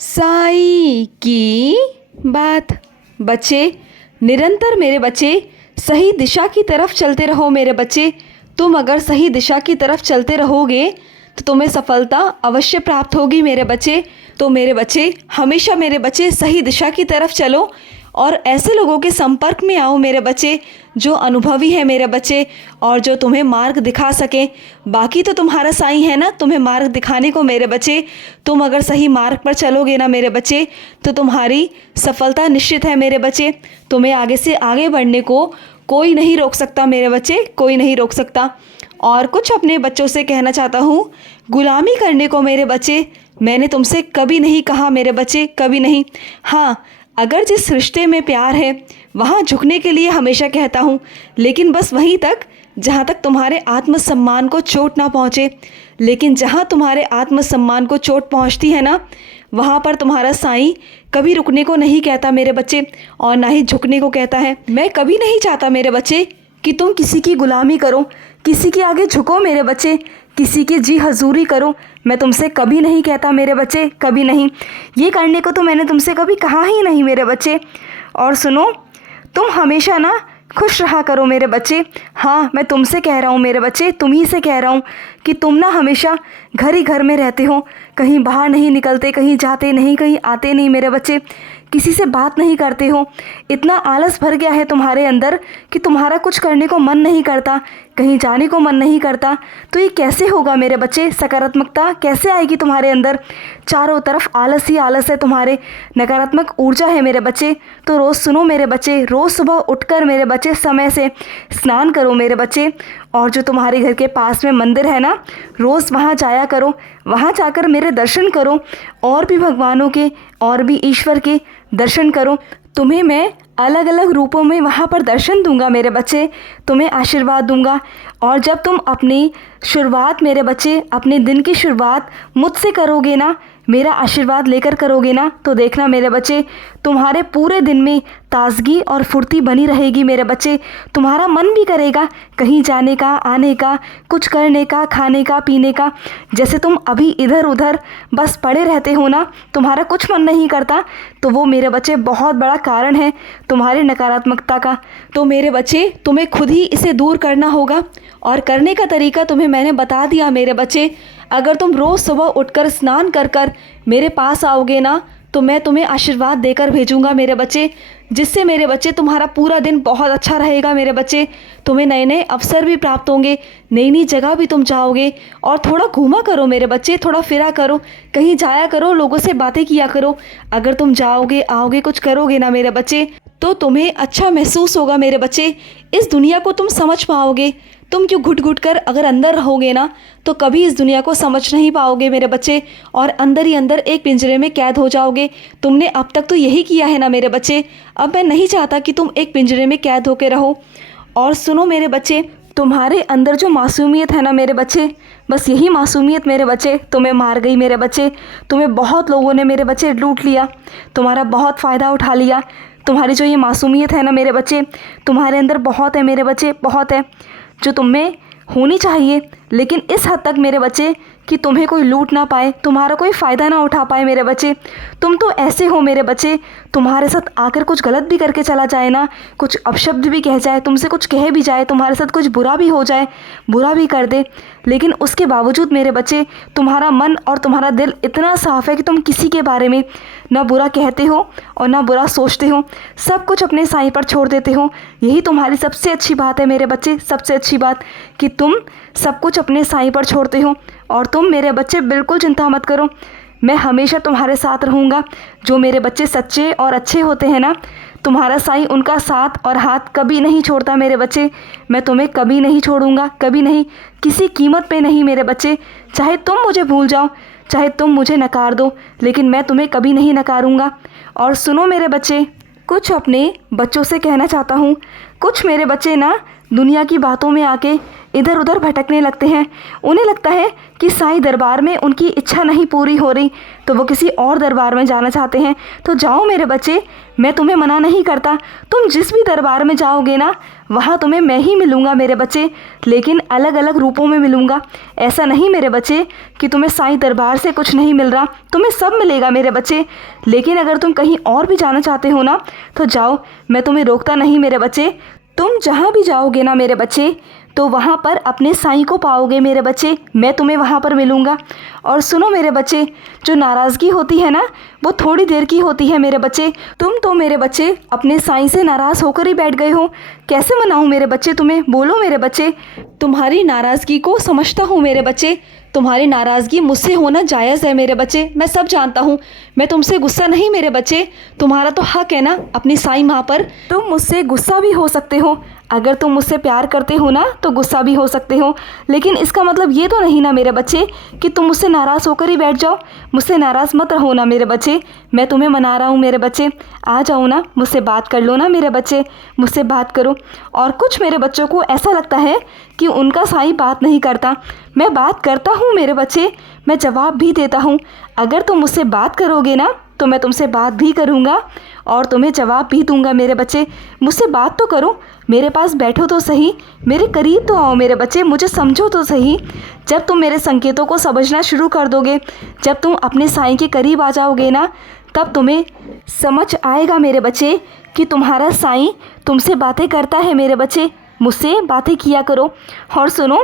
साई की बात। बच्चे, निरंतर मेरे बच्चे सही दिशा की तरफ चलते रहो मेरे बच्चे। तुम अगर सही दिशा की तरफ चलते रहोगे तो तुम्हें सफलता अवश्य प्राप्त होगी मेरे बच्चे। तो मेरे बच्चे हमेशा मेरे बच्चे सही दिशा की तरफ चलो और ऐसे लोगों के संपर्क में आओ मेरे बच्चे जो अनुभवी है मेरे बच्चे और जो तुम्हें मार्ग दिखा सकें। बाकी तो तुम्हारा साईं है ना तुम्हें मार्ग दिखाने को मेरे बच्चे। तुम अगर सही मार्ग पर चलोगे ना मेरे बच्चे तो तुम्हारी सफलता निश्चित है मेरे बच्चे। तुम्हें आगे से आगे बढ़ने को कोई नहीं रोक सकता मेरे बच्चे, कोई नहीं रोक सकता। और कुछ अपने बच्चों से कहना चाहता हूँ, गुलामी करने को मेरे बच्चे मैंने तुमसे कभी नहीं कहा मेरे बच्चे, कभी नहीं। हाँ, अगर जिस रिश्ते में प्यार है वहाँ झुकने के लिए हमेशा कहता हूँ, लेकिन बस वहीं तक जहाँ तक तुम्हारे आत्मसम्मान को चोट ना पहुँचे। लेकिन जहाँ तुम्हारे आत्मसम्मान को चोट पहुँचती है ना, वहाँ पर तुम्हारा साईं कभी रुकने को नहीं कहता मेरे बच्चे और ना ही झुकने को कहता है। मैं कभी नहीं चाहता मेरे बच्चे कि तुम किसी की गुलामी करो, किसी के आगे झुको मेरे बच्चे, किसी की जी हजूरी करो। मैं तुमसे कभी नहीं कहता मेरे बच्चे, कभी नहीं। ये करने को तो मैंने तुमसे कभी कहा ही नहीं मेरे बच्चे। और सुनो, तुम हमेशा ना खुश रहा करो मेरे बच्चे। हाँ, मैं तुमसे कह रहा हूँ मेरे बच्चे, तुम ही से कह रहा हूँ कि तुम ना हमेशा घर ही घर में रहते हो, कहीं बाहर नहीं निकलते, कहीं जाते नहीं, कहीं आते नहीं मेरे बच्चे, किसी से बात नहीं करते हो। इतना आलस भर गया है तुम्हारे अंदर कि तुम्हारा कुछ करने को मन नहीं करता, कहीं जाने को मन नहीं करता। तो ये कैसे होगा मेरे बच्चे? सकारात्मकता कैसे आएगी तुम्हारे अंदर? चारों तरफ आलस ही आलस है, तुम्हारे नकारात्मक ऊर्जा है मेरे बच्चे। तो रोज़ सुनो मेरे बच्चे, रोज़ सुबह उठकर मेरे बच्चे समय से स्नान करो मेरे बच्चे। और जो तुम्हारे घर के पास में मंदिर है ना, रोज़ वहाँ जाया करो, वहाँ जाकर मेरे दर्शन करो और भी भगवानों के और भी ईश्वर के दर्शन करो। तुम्हें मैं अलग अलग रूपों में वहाँ पर दर्शन दूंगा मेरे बच्चे, तुम्हें आशीर्वाद दूंगा। और जब तुम अपनी शुरुआत मेरे बच्चे, अपने दिन की शुरुआत मुझसे करोगे ना, मेरा आशीर्वाद लेकर करोगे ना, तो देखना मेरे बच्चे तुम्हारे पूरे दिन में ताजगी और फुर्ती बनी रहेगी मेरे बच्चे। तुम्हारा मन भी करेगा कहीं जाने का, आने का, कुछ करने का, खाने का, पीने का। जैसे तुम अभी इधर उधर बस पड़े रहते हो ना, तुम्हारा कुछ मन नहीं करता, तो वो मेरे बच्चे बहुत बड़ा कारण है तुम्हारी नकारात्मकता का। तो मेरे बच्चे तुम्हें खुद ही इसे दूर करना होगा और करने का तरीका तुम्हें मैंने बता दिया मेरे बच्चे। अगर तुम रोज़ सुबह उठकर स्नान कर कर मेरे पास आओगे ना, तो मैं तुम्हें आशीर्वाद देकर भेजूंगा मेरे बच्चे, जिससे मेरे बच्चे तुम्हारा पूरा दिन बहुत अच्छा रहेगा मेरे बच्चे। तुम्हें नए नए अवसर भी प्राप्त होंगे, नई नई जगह भी तुम जाओगे। और थोड़ा घूमा करो मेरे बच्चे, थोड़ा फिरा करो, कहीं जाया करो, लोगों से बातें किया करो। अगर तुम जाओगे, आओगे, कुछ करोगे ना मेरे बच्चे, तो तुम्हें अच्छा महसूस होगा मेरे बच्चे। इस दुनिया को तुम समझ पाओगे। तुम क्यों घुट घुट कर अगर अंदर रहोगे ना, तो कभी इस दुनिया को समझ नहीं पाओगे मेरे बच्चे और अंदर ही अंदर एक पिंजरे में कैद हो जाओगे। तुमने अब तक तो यही किया है ना मेरे बच्चे। अब मैं नहीं चाहता कि तुम एक पिंजरे में कैद होकर रहो। और सुनो मेरे बच्चे, तुम्हारे अंदर जो मासूमियत है ना मेरे बच्चे, बस यही मासूमियत मेरे बच्चे तुम्हें मार गई मेरे बच्चे। तुम्हें बहुत लोगों ने मेरे बच्चे लूट लिया, तुम्हारा बहुत फ़ायदा उठा लिया। तुम्हारी जो ये मासूमियत है ना मेरे बच्चे, तुम्हारे अंदर बहुत है मेरे बच्चे, बहुत है, जो तुम में होनी चाहिए। लेकिन इस हद तक मेरे बच्चे कि तुम्हें कोई लूट ना पाए, तुम्हारा कोई फ़ायदा ना उठा पाए मेरे बच्चे। तुम तो ऐसे हो मेरे बच्चे, तुम्हारे साथ आकर कुछ गलत भी करके चला जाए ना, कुछ अपशब्द भी कह जाए, तुमसे कुछ कह भी जाए, तुम्हारे साथ कुछ बुरा भी हो जाए, बुरा भी कर दे, लेकिन उसके बावजूद मेरे बच्चे तुम्हारा मन और तुम्हारा दिल इतना साफ़ है कि तुम किसी के बारे में ना बुरा कहते हो और ना बुरा सोचते हो। सब कुछ अपने साईं पर छोड़ देते हो। यही तुम्हारी सबसे अच्छी बात है मेरे बच्चे, सबसे अच्छी बात कि तुम सब कुछ अपने साईं पर छोड़ते हो। और तुम मेरे बच्चे बिल्कुल चिंता मत करो, मैं हमेशा तुम्हारे साथ रहूँगा। जो मेरे बच्चे सच्चे और अच्छे होते हैं ना, तुम्हारा साईं उनका साथ और हाथ कभी नहीं छोड़ता मेरे बच्चे। मैं तुम्हें कभी नहीं छोड़ूंगा, कभी नहीं, किसी कीमत पे नहीं मेरे बच्चे। चाहे तुम मुझे भूल जाओ, चाहे तुम मुझे नकार दो, लेकिन मैं तुम्हें कभी नहीं नकारूंगा। और सुनो मेरे बच्चे, कुछ अपने बच्चों से कहना चाहता हूँ। कुछ मेरे बच्चे ना दुनिया की बातों में आके इधर उधर भटकने लगते हैं। उन्हें लगता है कि साईं दरबार में उनकी इच्छा नहीं पूरी हो रही तो वो किसी और दरबार में जाना चाहते हैं। तो जाओ मेरे बच्चे, मैं तुम्हें मना नहीं करता। तुम जिस भी दरबार में जाओगे ना, वहाँ तुम्हें मैं ही मिलूँगा मेरे बच्चे, लेकिन अलग अलग रूपों में मिलूँगा। ऐसा नहीं मेरे बच्चे कि तुम्हें साईं दरबार से कुछ नहीं मिल रहा, तुम्हें सब मिलेगा मेरे बच्चे। लेकिन अगर तुम कहीं और भी जाना चाहते हो ना तो जाओ, मैं तुम्हें रोकता नहीं मेरे बच्चे। तुम जहाँ भी जाओगे ना मेरे बच्चे, तो वहाँ पर अपने साईं को पाओगे मेरे बच्चे, मैं तुम्हें वहाँ पर मिलूँगा। और सुनो मेरे बच्चे, जो नाराज़गी होती है ना वो थोड़ी देर की होती है मेरे बच्चे। तुम तो मेरे बच्चे अपने साईं से नाराज़ होकर ही बैठ गए हो। कैसे मनाऊँ मेरे बच्चे तुम्हें, बोलो मेरे बच्चे। तुम्हारी नाराज़गी को समझता हूँ मेरे बच्चे, तुम्हारी नाराज़गी मुझसे होना जायज़ है मेरे बच्चे, मैं सब जानता हूँ। मैं तुमसे गुस्सा नहीं मेरे बच्चे, तुम्हारा तो हक है ना अपनी साईं माँ पर। तुम मुझसे गुस्सा भी हो सकते हो, अगर तुम मुझसे प्यार करते हो ना तो गुस्सा भी हो सकते हो, लेकिन इसका मतलब ये तो नहीं ना मेरे बच्चे कि तुम मुझसे नाराज़ होकर ही बैठ जाओ। मुझसे नाराज़ मत रहो ना मेरे बच्चे, मैं तुम्हें मना रहा हूँ मेरे बच्चे। आ जाओ ना, मुझसे बात कर लो ना मेरे बच्चे, मुझसे बात करो। और कुछ मेरे बच्चों को ऐसा लगता है कि उनका साईं बात नहीं करता। मैं बात करता हूँ मेरे बच्चे, मैं जवाब भी देता हूँ। अगर तुम मुझसे बात करोगे ना तो मैं तुमसे बात भी करूँगा और तुम्हें जवाब भी दूंगा मेरे बच्चे। मुझसे बात तो करो, मेरे पास बैठो तो सही, मेरे करीब तो आओ मेरे बच्चे, मुझे समझो तो सही। जब तुम मेरे संकेतों को समझना शुरू कर दोगे, जब तुम अपने साईं के करीब आ जाओगे ना, तब तुम्हें समझ आएगा मेरे बच्चे कि तुम्हारा साईं तुमसे बातें करता है मेरे बच्चे। मुझसे बातें किया करो। और सुनो,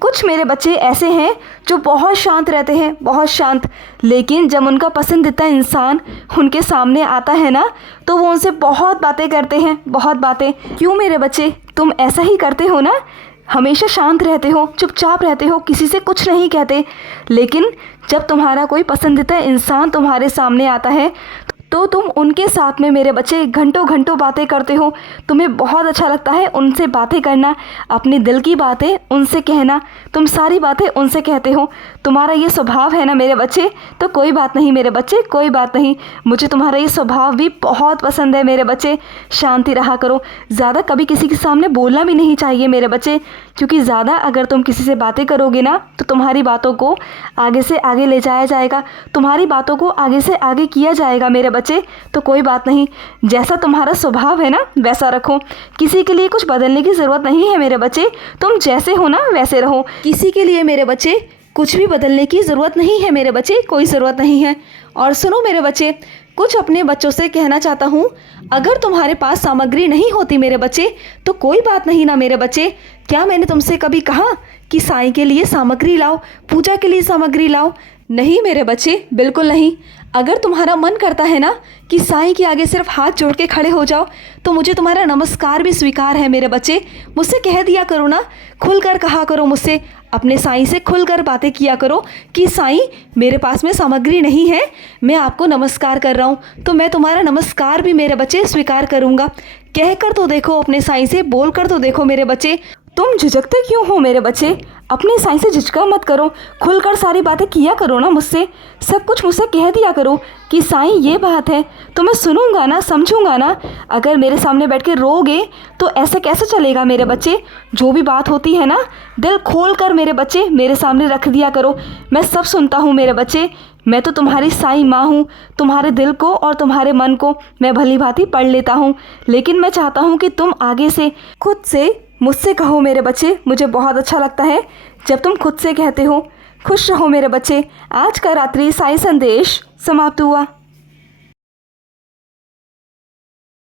कुछ मेरे बच्चे ऐसे हैं जो बहुत शांत रहते हैं, बहुत शांत, लेकिन जब उनका पसंदीदा इंसान उनके सामने आता है ना तो वो उनसे बहुत बातें करते हैं, बहुत बातें। क्यों मेरे बच्चे, तुम ऐसा ही करते हो ना, हमेशा शांत रहते हो, चुपचाप रहते हो, किसी से कुछ नहीं कहते। लेकिन जब तुम्हारा कोई पसंदीदा इंसान तुम्हारे सामने आता है तो तुम उनके साथ में मेरे बच्चे घंटों घंटों बातें करते हो। तुम्हें बहुत अच्छा लगता है उनसे बातें करना, अपने दिल की बातें उनसे कहना, तुम सारी बातें उनसे कहते हो। तुम्हारा ये स्वभाव है ना मेरे बच्चे, तो कोई बात नहीं मेरे बच्चे, कोई बात नहीं। मुझे तुम्हारा ये स्वभाव भी बहुत पसंद है मेरे बच्चे। शांति रहा करो, ज़्यादा कभी किसी के सामने बोलना भी नहीं चाहिए मेरे बच्चे, क्योंकि ज़्यादा अगर तुम किसी से बातें करोगे ना तो तुम्हारी बातों को आगे से आगे ले जाया जाएगा, तुम्हारी बातों को आगे से आगे किया जाएगा मेरे बच्चे। तो कोई बात नहीं, जैसा तुम्हारा स्वभाव है ना वैसा रखो, किसी के लिए कुछ बदलने की ज़रूरत नहीं है मेरे बच्चे। तुम जैसे हो ना वैसे रहो, किसी के लिए मेरे बच्चे कुछ भी बदलने की ज़रूरत नहीं है मेरे बच्चे, कोई ज़रूरत नहीं है। और सुनो मेरे बच्चे, कुछ अपने बच्चों से कहना चाहता हूँ, अगर तुम्हारे पास सामग्री नहीं होती मेरे बच्चे तो कोई बात नहीं ना मेरे बच्चे। क्या मैंने तुमसे कभी कहा कि साईं के लिए सामग्री लाओ, पूजा के लिए सामग्री लाओ? नहीं मेरे बच्चे, बिल्कुल नहीं। अगर तुम्हारा मन करता है ना कि साईं के आगे सिर्फ हाथ जोड़ के खड़े हो जाओ तो मुझे तुम्हारा नमस्कार भी स्वीकार है मेरे बच्चे। मुझसे कह दिया करो ना, खुलकर कहा करो मुझसे, अपने साईं से खुलकर बातें किया करो कि साईं मेरे पास में सामग्री नहीं है, मैं आपको नमस्कार कर रहा हूँ तो मैं तुम्हारा नमस्कार भी मेरे बच्चे स्वीकार करूँगा। कह कर तो देखो अपने साईं से, बोल कर तो देखो मेरे बच्चे। तुम झिझकते क्यों हो मेरे बच्चे, अपने साईं से झिझका मत करो, खुलकर सारी बातें किया करो ना मुझसे, सब कुछ मुझसे कह दिया करो कि साईं ये बात है, तो मैं सुनूंगा ना, समझूंगा ना। अगर मेरे सामने बैठ के रोगे तो ऐसे कैसे चलेगा मेरे बच्चे। जो भी बात होती है ना दिल खोल कर मेरे बच्चे मेरे सामने रख दिया करो, मैं सब सुनता हूँ मेरे बच्चे। मैं तो तुम्हारी साईं माँ हूँ, तुम्हारे दिल को और तुम्हारे मन को मैं भली भांति पढ़ लेता हूँ, लेकिन मैं चाहता हूँ कि तुम आगे से खुद से मुझसे कहो मेरे बच्चे। मुझे बहुत अच्छा लगता है जब तुम खुद से कहते हो। खुश रहो मेरे बच्चे। आज का रात्रि साईं संदेश समाप्त हुआ।